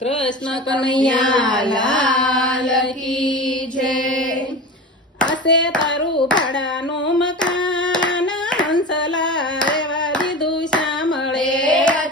કૃષ્ણ કનૈયા લાલ કી જય। હશે તારું ભાડાનું મકાન હંસલા રેવા દીધું શામળે।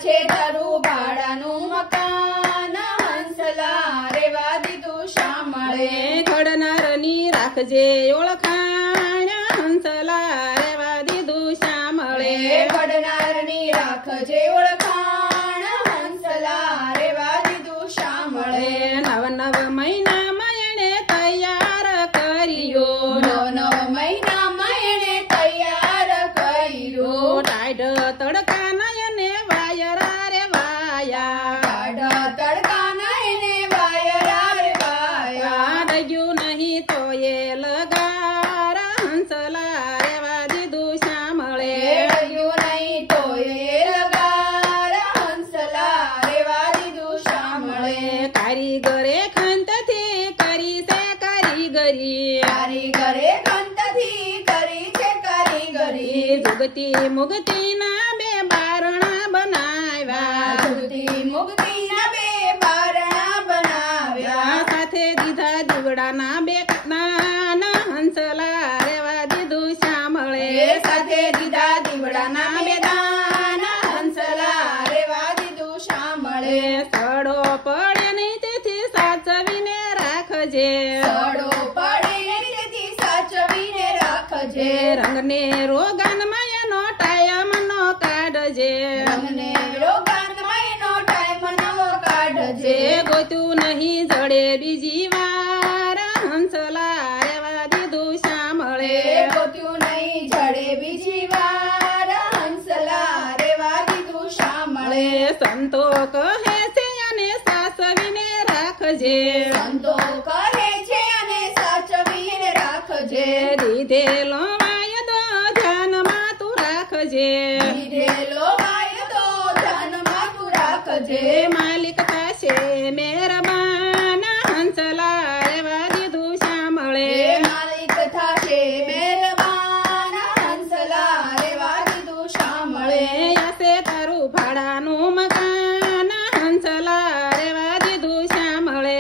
છે તારું ભાડાનું મકાન હંસલા રેવા દીધું શામળે। ઘડનારની રાખજે ઓળખાણ હંસલા રેવા દીધું શામળે। ઘડનારની રાખજે ઓળખાણ હંસલા રેવા દીધું શામળે। નવ નવ મહિનામાં એણે તૈયાર કર્યો। નવ મહિનામાં એણે તૈયાર કર્યો। ટાઢ તડકા નયને વાયરા રે વાયા। ટાઢા તડકાના એને વાયરા રે વાયા। ડગ્યું નહીં તો એ લગાર હંસલા રેવા દીધું શામળે। ડગ્યું નહીં તો એ લગાર હંસલા રેવા દીધું શામળે। કારીગરે ખંતથી કરી છે કારીગરી। કારીગરે ખંતથી કરી છે કારીગરી। જુગતી મુગતીના બે બારણા બનાવ્યા। જુગતી મુગતીના બે બારણા બનાવ્યા। સાથે દીધા દીવડાના બે નાના હંસલા રેવા દીધું શામળે। સાથે દીધા દીવડાના બે દાના હંસલા રેવા દીધું શામળે। સડો પડે નહીં તેથી સાચવીને રાખજે। સડો પડે તેથી સાચવીને રાખજે। રંગને રોગાનમાં એનો ટાયમ નો કાઢજે। રંગને રોગાનમાં એનો ટાઈમ નવો કાઢજે। ગોતું નહીં જડે બીજી વાર હંસલા રેવા દીધું શામળે। ગોત્યું નહીં જડે બીજી વાર હંસલા રેવા દીધું શામળે। સંતો કહે છે અને સાસવીને રાખજે। સંતો કહે છે અને સાચવીને રાખજે। દીધેલો વાયદો ધ્યાનમાં તું રાખજે। દીધેલો વાયદો ધ્યાનમાં તું રાખજે। માલિક થશે મહેરબાન હંસલા રેવા દીધું શામળે। માલિક થાશે મહેરબાન હંસલા રેવા દીધું શામળે। હશે તારું ભાડાનું મકાન હંસલા રેવા દીધું શામળે।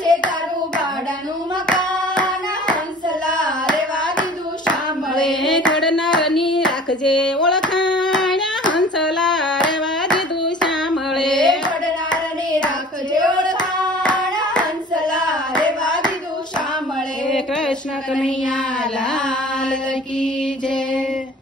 છે તારું ભાડાનું મકાન હંસલા રેવા દીધું શામળે। ઘડનારની રાખજે ઓળખાણ હંસલા રેવા દીધું શામળે। ઘડનારને રાખજે ઓળખાણ હંસલા રેવા દીધું શામળે। કૃષ્ણ કનૈયા લાલ કી જય।